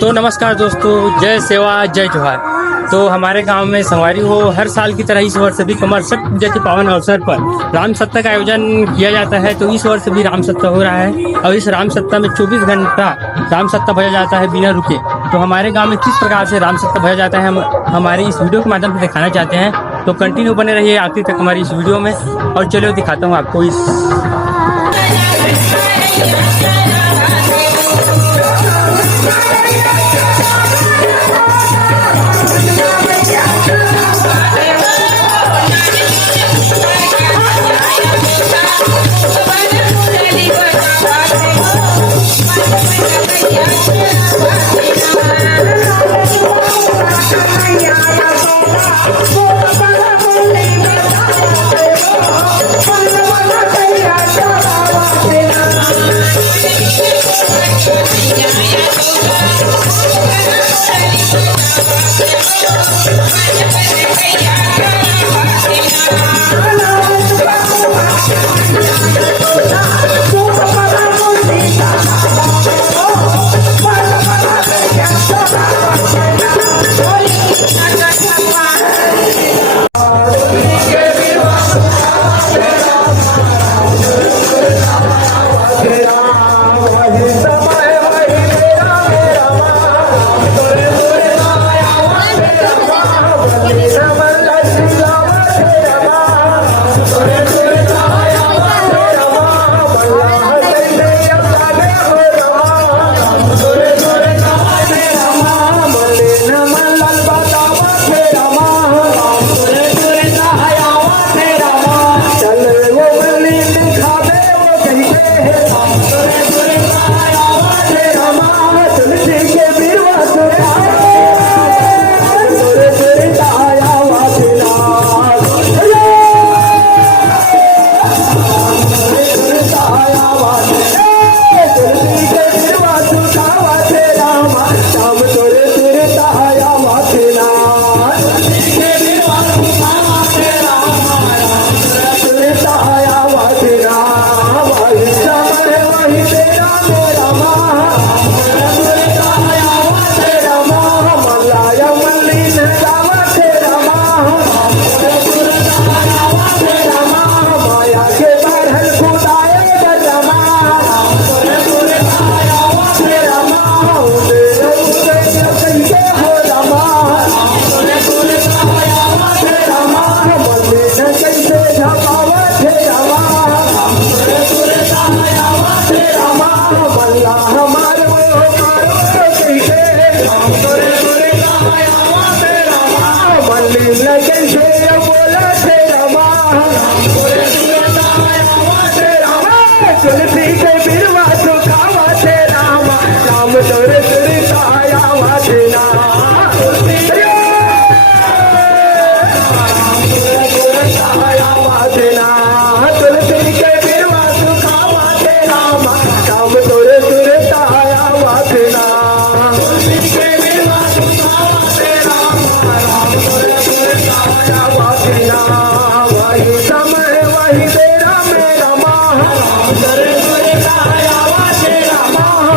तो नमस्कार दोस्तों, जय सेवा जय जोहार। तो हमारे गांव में संगवारी हो हर साल की तरह इस वर्ष भी कमर छठ पूजा के पावन अवसर पर राम सप्ताह का आयोजन किया जाता है। तो इस वर्ष भी राम सप्ताह हो रहा है और इस राम सप्ताह में 24 घंटा राम सप्ताह भजा जाता है बिना रुके। तो हमारे गांव में किस प्रकार से राम सप्ताह भजा जाता है हम हमारे इस वीडियो के माध्यम से दिखाना चाहते हैं। तो कंटिन्यू बने रहिए आखिर तक हमारी इस वीडियो में। और चलो दिखाता हूँ आपको इस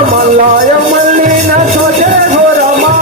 मल्लाय मल्ली न सोचे हो रमा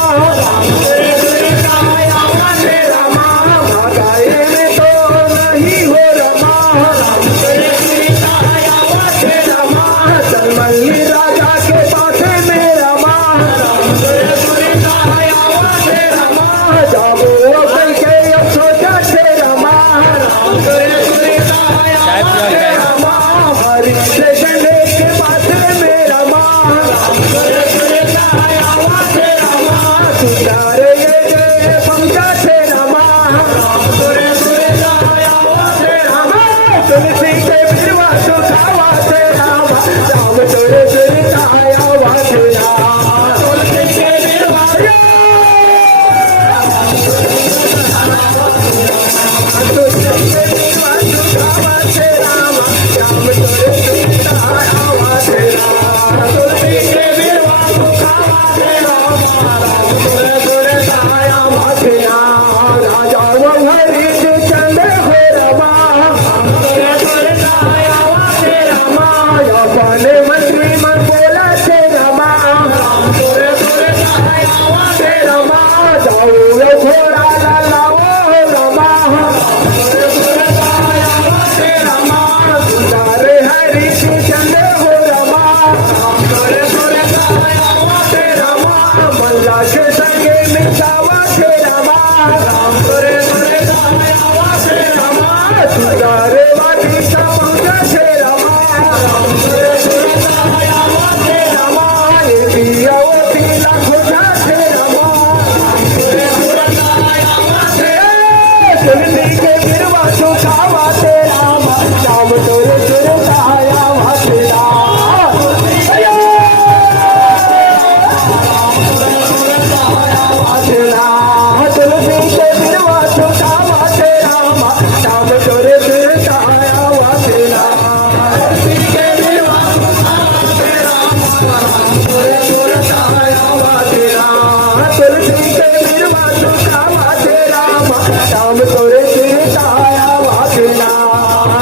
तुलसी के बिरवा सुखा माथे राम राम तोरे सिर आया वातेला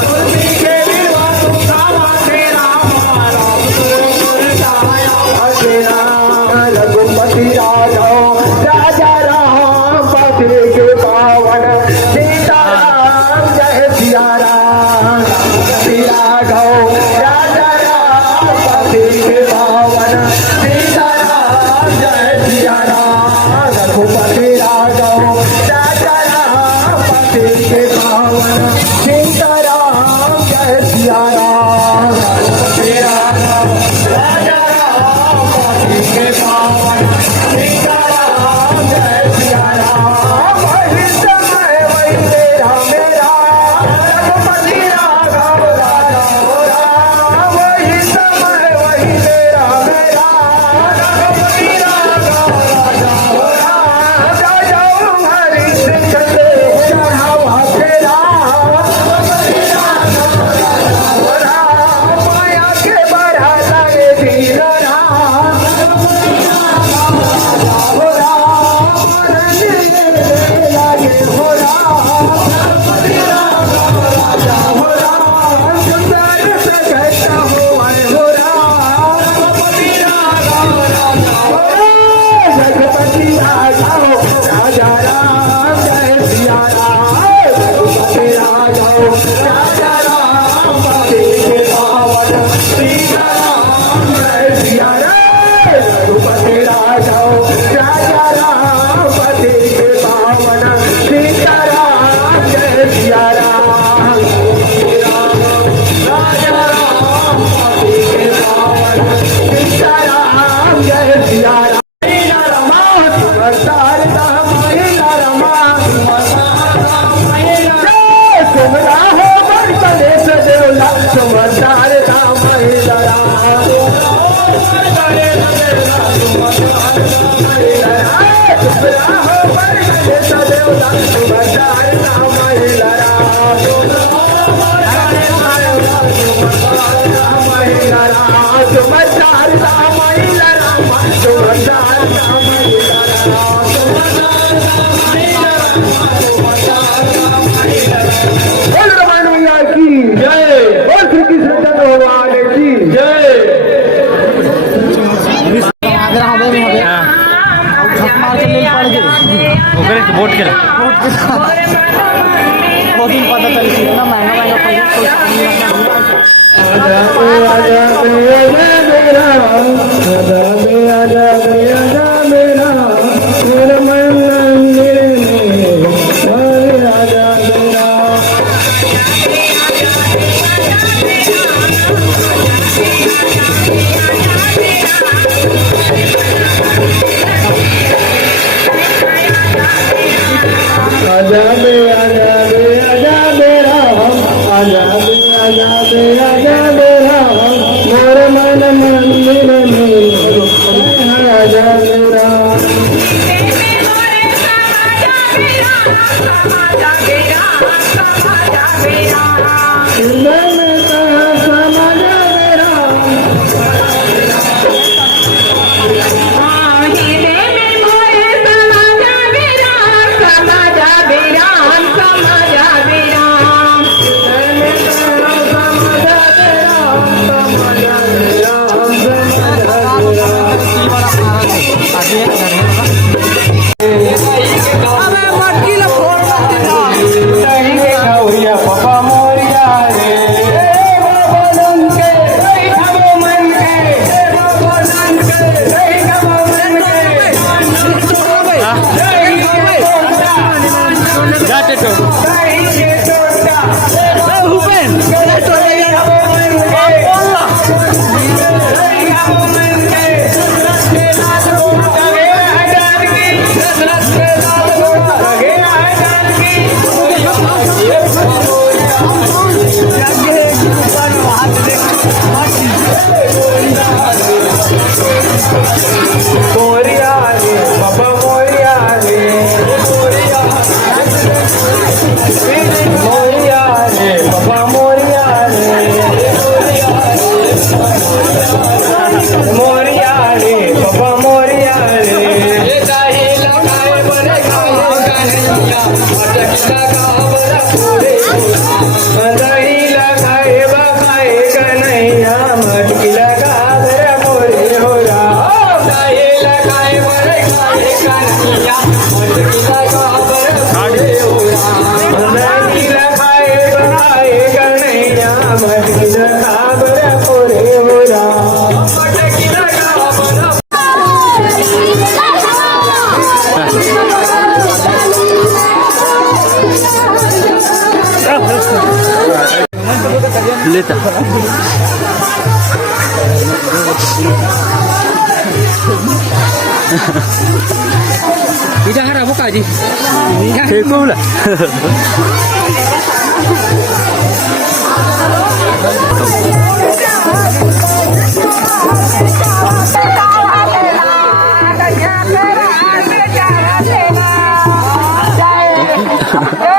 तुलसी के बिरवा सुखा माथे राम राम तोरे सिर आया वातेला रघुपति राघव राजा राम पति के पावन सीता राम जय सिया राम रघुपति राघव राजा राम पति के पावन सीता राम जय सिया राम रघुपति राघव राजा राम पति के पावन सीता राम जय सिया राम रघुपति राघव राजा राम पति के पावन सीता राम जय सिया राम वही समय वही तेरा मेरा रघुपति राघव राजा हो राम वही समय वही तेरा मेरा रघुपति राघव राजा हो राम राजा हरि सिंह के चढ़ावा तेरा रघुपति राघव राजा हो राम माया के बढ़ा लगे धीर राम रघुपति राघव राजा हो राम लागे हो राम रघुपति राघव राजा हो राम सुंदर सजता हो राम रघुपति राघव राजा हो राम रघुपति राघव राजा राम जय सिया राम रघुपति राघव राजा राम पति के पावन सीता राम जय सिया राम रघुपति राघव राजा राम पति के पावन सीता राम जय सिया राम राजा राम पति के पावन सीता राम जय सिया राम सुमरा हो बड़ कलेश देवला सुमरदार राम महिला सुमरा हो बड़ कलेश देवला सुमरदार राम महिला सुमरदार राम महिला सुमरदार राम बोल रमान भैया की जय बोल श्री कृष्ण भगवान की जय वोट के मोर मन मंदिर में राजा मेरा पापा मोरिया रे लेता इधर हरा बुका जी ठीक बोला Yeah.